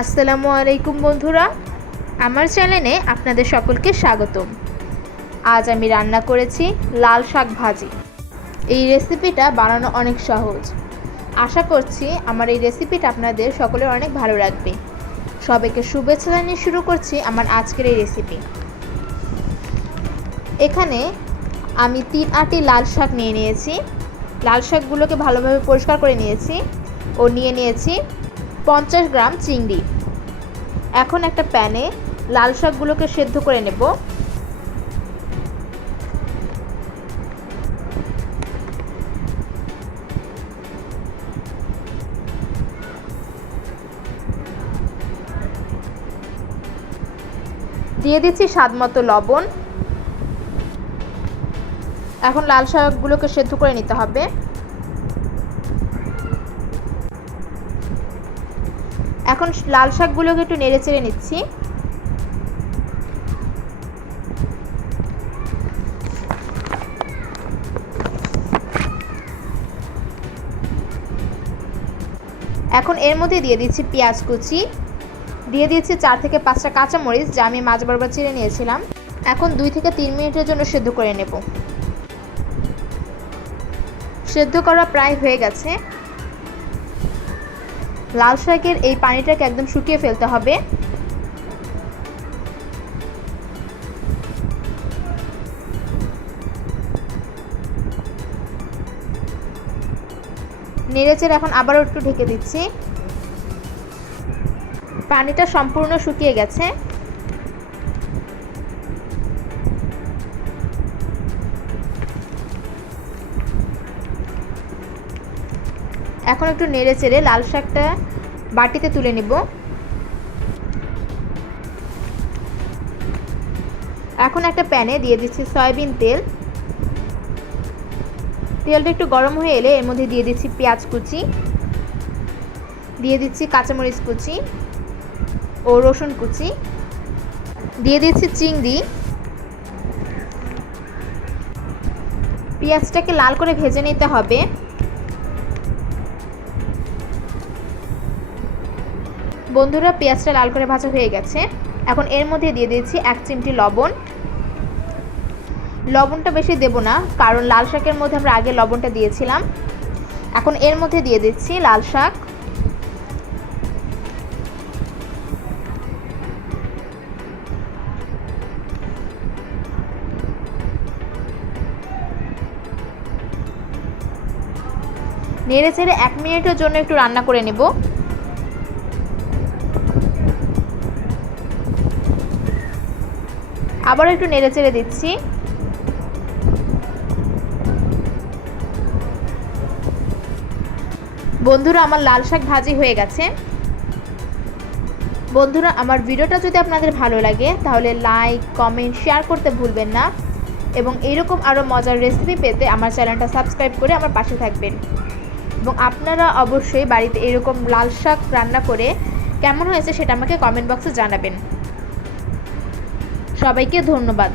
আসসালামু আলাইকুম বন্ধুরা, আমার চ্যানেলে আপনাদের সকলকে স্বাগতম। আজ আমি রান্না করেছি লাল শাক ভাজি। এই রেসিপিটা বানানো অনেক সহজ। আশা করছি আমার এই রেসিপিটা আপনাদের সকলের অনেক ভালো লাগবে। সবাইকে শুভেচ্ছা জানিয়ে শুরু করছি আমার আজকের এই রেসিপি। এখানে আমি 3 আটি লাল শাক নিয়ে নিয়েছি। লাল শাকগুলোকে ভালোভাবে পরিষ্কার করে নিয়েছি ও নিয়ে নিয়েছি 50 গ্রাম চিংড়ি। এখন একটা প্যানে লাল শাকগুলোকে সেদ্ধ করে নেব। দিয়ে দিচ্ছি স্বাদমতো লবণ। এখন লাল শাকগুলোকে সেদ্ধ করে নিতে হবে। এখন লাল শাকগুলোকে একটু নেড়ে চেড়ে নিচ্ছি। এখন এর মধ্যে দিয়ে দিচ্ছি পেঁয়াজ কুচি, দিয়ে দিচ্ছি 4 থেকে 5টা কাঁচামরিচ যা আমি মাঝ বরাবর চিড়ে নিয়েছিলাম। এখন 2 থেকে 3 মিনিটের জন্য সেদ্ধ করে নেব। সেদ্ধ করা প্রায় হয়ে গেছে। লাল শাকের এই পানিটাকে একদম শুকিয়ে ফেলতে হবে। নেড়েচেড়ে এখন আবারও একটু ঢেকে দিচ্ছি। পানিটা সম্পূর্ণ শুকিয়ে গেছে। এখন একটু নেড়েচেড়ে লাল শাকটা বাটিতে তুলে নেব। এখন একটা প্যানে দিয়ে দিচ্ছি সয়াবিন তেল। তেলটা একটু গরম হয়ে এলে এর মধ্যে দিয়ে দিচ্ছি পেঁয়াজ কুচি, দিয়ে দিচ্ছি কাঁচামরিচ কুচি ও রসুন কুচি, দিয়ে দিচ্ছি চিংড়ি। পেঁয়াজটাকে লাল করে ভেজে নিতে হবে। বন্ধুরা, পেঁয়াজটা লাল করে ভাজা হয়ে গেছে। এখন এর মধ্যে দিয়ে দিচ্ছি 1 চিমটি লবণ। লবণটা বেশি দেব না, কারণ লাল শাকের মধ্যে আমরা আগে লবণটা দিয়েছিলাম। এখন এর মধ্যে দিয়ে দিচ্ছি লাল শাক। নেড়ে চেড়ে 1 মিনিটের জন্য একটু রান্না করে নেব। আবার একটু নেড়ে চেড়ে দিচ্ছি। বন্ধুরা, আমার লাল শাক ভাজি হয়ে গেছে। বন্ধুরা, আমার ভিডিওটা যদি আপনাদের ভালো লাগে তাহলে লাইক, কমেন্ট, শেয়ার করতে ভুলবেন না এবং এরকম আরও মজার রেসিপি পেতে আমার চ্যানেলটা সাবস্ক্রাইব করে আমার পাশে থাকবেন। এবং আপনারা অবশ্যই বাড়িতে এরকম লাল শাক রান্না করে কেমন হয়েছে সেটা আমাকে কমেন্ট বক্সে জানাবেন। সবাইকে ধন্যবাদ।